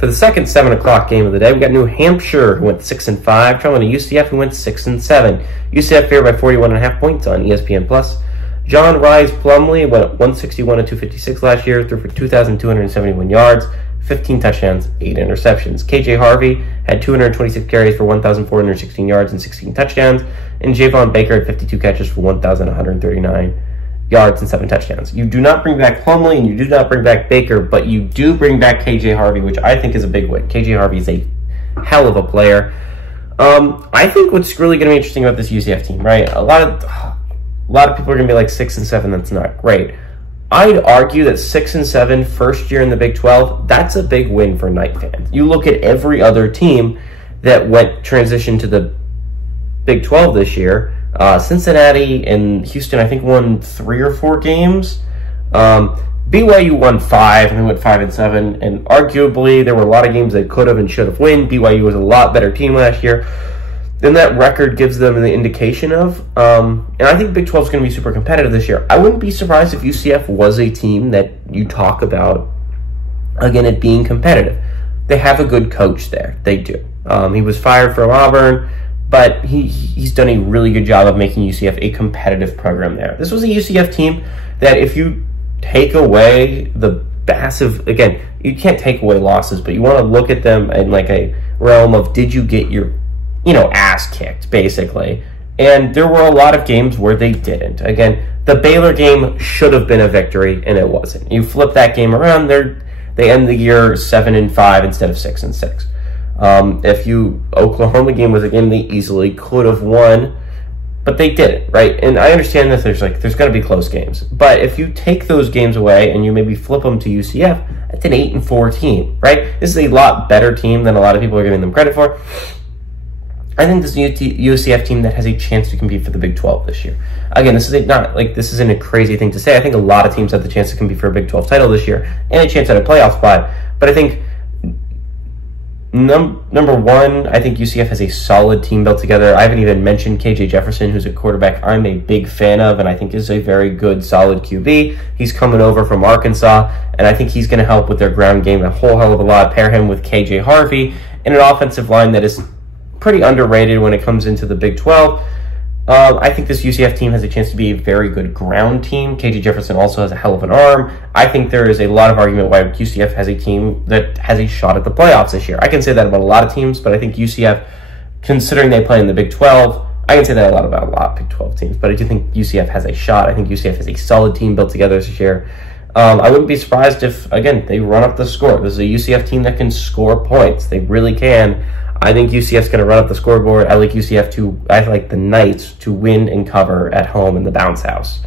For the second 7 o'clock game of the day, we got New Hampshire, who went 6-5, traveling to UCF, who went 6-7. UCF favored by 41.5 points on ESPN+. John Rise Plumlee went 161-256 last year, threw for 2,271 yards, 15 touchdowns, 8 interceptions. KJ Harvey had 226 carries for 1,416 yards and 16 touchdowns, and Javon Baker had 52 catches for 1,139 yards and 7 touchdowns. You do not bring back Plumlee and you do not bring back Baker, but you do bring back KJ Harvey, which I think is a big win. KJ Harvey is a hell of a player. I think what's really going to be interesting about this UCF team, right? A lot of people are going to be like 6-7. That's not great. I'd argue that 6-7 first year in the Big 12, that's a big win for Knight fans. You look at every other team that transitioned to the Big 12 this year. Cincinnati and Houston, I think, won 3 or 4 games. BYU won 5 and went 5-7, and arguably there were a lot of games they could have and should have won. BYU was a lot better team last year than that record gives them the indication of. And I think Big 12 is going to be super competitive this year. I wouldn't be surprised if UCF was a team that you talk about, again, it being competitive. They have a good coach there. They do. He was fired from Auburn, but he's done a really good job of making UCF a competitive program there. This was a UCF team that if you take away the massive, again, you can't take away losses, but you want to look at them in like a realm of, did you get your ass kicked, basically. And there were a lot of games where they didn't. Again, the Baylor game should have been a victory, and it wasn't. You flip that game around, they end the year 7-5 instead of 6-6. Oklahoma game was a game they easily could have won, but they didn't, right? And I understand that there's going to be close games. But if you take those games away and you maybe flip them to UCF, that's an 8-4 team, right? This is a lot better team than a lot of people are giving them credit for. I think this is a UCF team that has a chance to compete for the Big 12 this year. Again, this isn't a crazy thing to say. I think a lot of teams have the chance to compete for a Big 12 title this year and a chance at a playoff spot. But I think number one, I think UCF has a solid team built together. I haven't even mentioned KJ Jefferson, who's a quarterback I'm a big fan of and I think is a very good, solid QB. He's coming over from Arkansas, and I think he's going to help with their ground game a whole hell of a lot. Pair him with KJ Harvey in an offensive line that is pretty underrated when it comes into the Big 12. I think this UCF team has a chance to be a very good ground team. KJ Jefferson also has a hell of an arm. I think there is a lot of argument why UCF has a team that has a shot at the playoffs this year. I can say that about a lot of teams, but I think UCF, considering they play in the Big 12, I can say that about a lot of Big 12 teams, but I do think UCF has a shot. I think UCF has a solid team built together this year. I wouldn't be surprised if, again, they run up the score. This is a UCF team that can score points. They really can. I think UCF's going to run up the scoreboard. I like the Knights to win and cover at home in the bounce house.